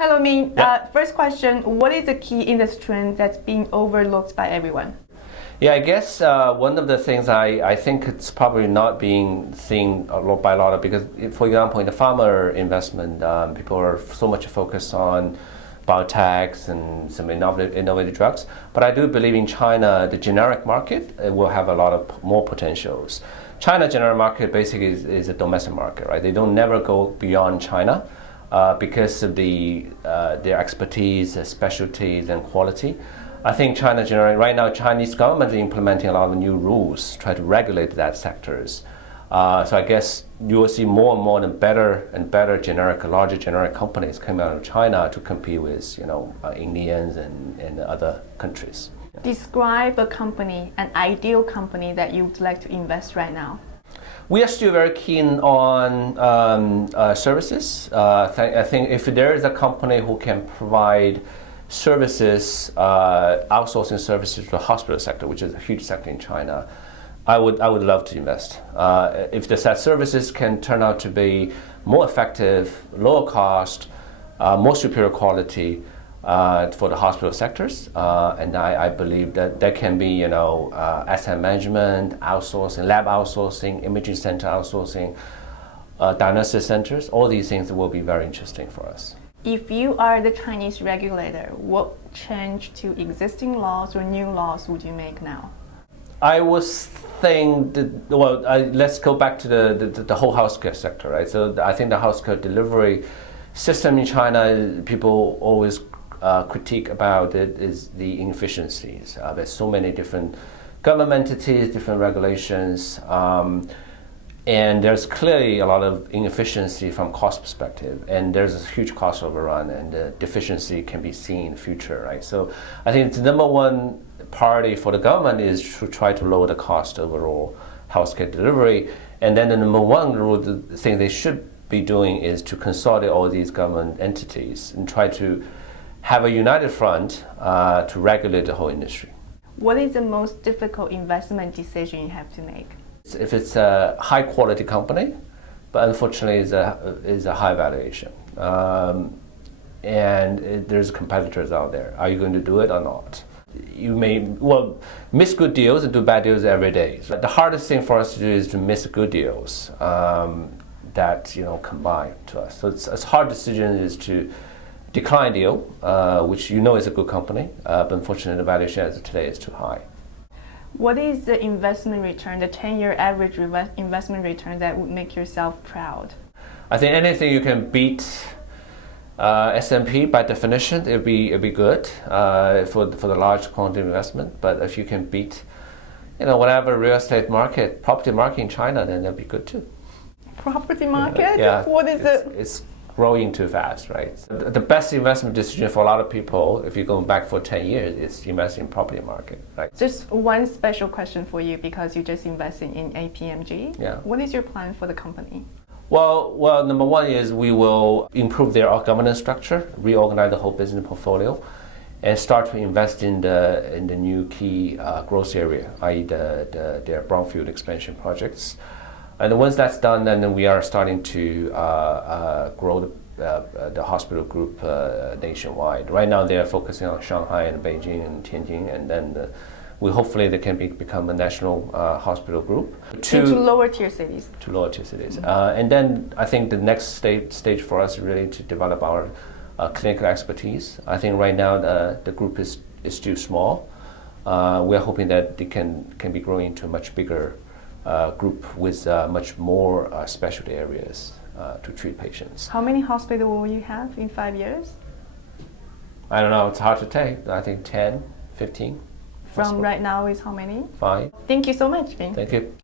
Hello, Min. Yeah. First question, what is the key industry trend that's being overlooked by everyone? Yeah, I guess one of the things I think it's probably not being seen by a lot of, because for example in the pharma investment, people are so much focused on biotechs and some innovative drugs. But I do believe in China, the generic market will have a lot of more potentials. China generic market basically is a domestic market, right? They don't never go beyond China because of their expertise, specialties, and quality. I think China generic right now, Chinese government is implementing a lot of new rules, try to regulate that sectors. So I guess you will see more and more and better generic, larger generic companies coming out of China to compete with, Indians and other countries. Describe a company, an ideal company that you would like to invest right now. We are still very keen on services. I think if there is a company who can provide services, outsourcing services to the hospital sector, which is a huge sector in China, I would love to invest. If the services can turn out to be more effective, lower cost, more superior quality for the hospital sectors, and I believe that can be asset management, outsourcing, lab outsourcing, imaging center outsourcing, diagnosis centers. All these things will be very interesting for us. If you are the Chinese regulator, what change to existing laws or new laws would you make now? I was thinking let's go back to the whole healthcare sector, right? So I think the healthcare delivery system in China, people always critique about it is the inefficiencies. There's so many different government entities, different regulations, and there's clearly a lot of inefficiency from cost perspective, and there's a huge cost overrun, and the deficiency can be seen in the future, right? So I think the number one priority for the government is to try to lower the cost overall healthcare delivery, and then the number one thing they should be doing is to consolidate all these government entities and try to have a united front to regulate the whole industry. What is the most difficult investment decision you have to make? If it's a high quality company, but unfortunately is a high valuation, and there's competitors out there. Are you going to do it or not? You may miss good deals and do bad deals every day. So the hardest thing for us to do is to miss good deals that combine to us. So it's hard decision is to decline deal, which is a good company, but unfortunately the valuation as of today is too high. What is the investment return, the 10-year average investment return that would make yourself proud? I think anything you can beat S&P by definition, it'd be good for the large quantity investment. But if you can beat, whatever real estate market, property market in China, then that'd be good too. Property market? Yeah. What is it? It's growing too fast, right? The best investment decision for a lot of people, if you're going back for 10 years, is investing in property market, right? Just one special question for you, because you're just investing in APMG. Yeah. What is your plan for the company? Well, number one is we will improve their governance structure, reorganize the whole business portfolio, and start to invest in the new key growth area, i.e. their brownfield expansion projects. And once that's done, then we are starting to grow the hospital group nationwide. Right now, they are focusing on Shanghai and Beijing and Tianjin, and then hopefully they can become a national hospital group. To lower tier cities. To lower tier cities. And then I think the next stage for us is really to develop our clinical expertise. I think right now the group is still small. We are hoping that they can be growing into a much bigger group with much more specialty areas to treat patients. How many hospitals will you have in 5 years? I don't know, it's hard to take. I think 10, 15. From right now is how many? 5. Thank you so much, Bain. Thank you.